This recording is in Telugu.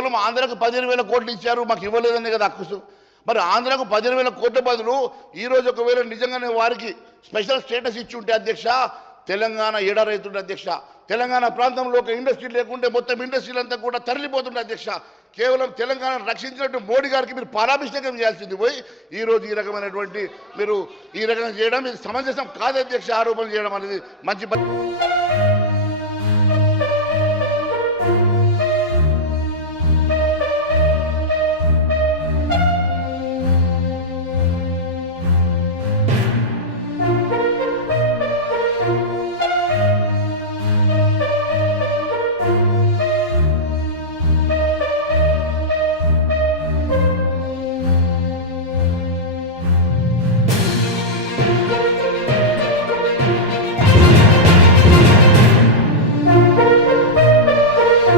కేవలం ఆంధ్రాకు 15,000 కోట్లు ఇచ్చారు, మాకు ఇవ్వలేదని కదా అక్కుసు. మరి ఆంధ్రాకు 15,000 కోట్ల బదులు ఈరోజు ఒకవేళ నిజంగానే వారికి స్పెషల్ స్టేటస్ ఇచ్చి ఉంటే అధ్యక్ష, తెలంగాణ ఏడారైతుండే అధ్యక్ష. తెలంగాణ ప్రాంతంలో ఒక ఇండస్ట్రీ లేకుంటే మొత్తం ఇండస్ట్రీలంతా కూడా తరలిపోతుండే అధ్యక్ష. కేవలం తెలంగాణను రక్షించినట్టు మోడీ గారికి మీరు పాలాభిషేకం చేయాల్సింది పోయి ఈరోజు ఈ రకమైనటువంటి మీరు ఈ రకంగా చేయడం ఇది సమంజసం కాదు అధ్యక్ష. ఆరోపణలు చేయడం అనేది మంచి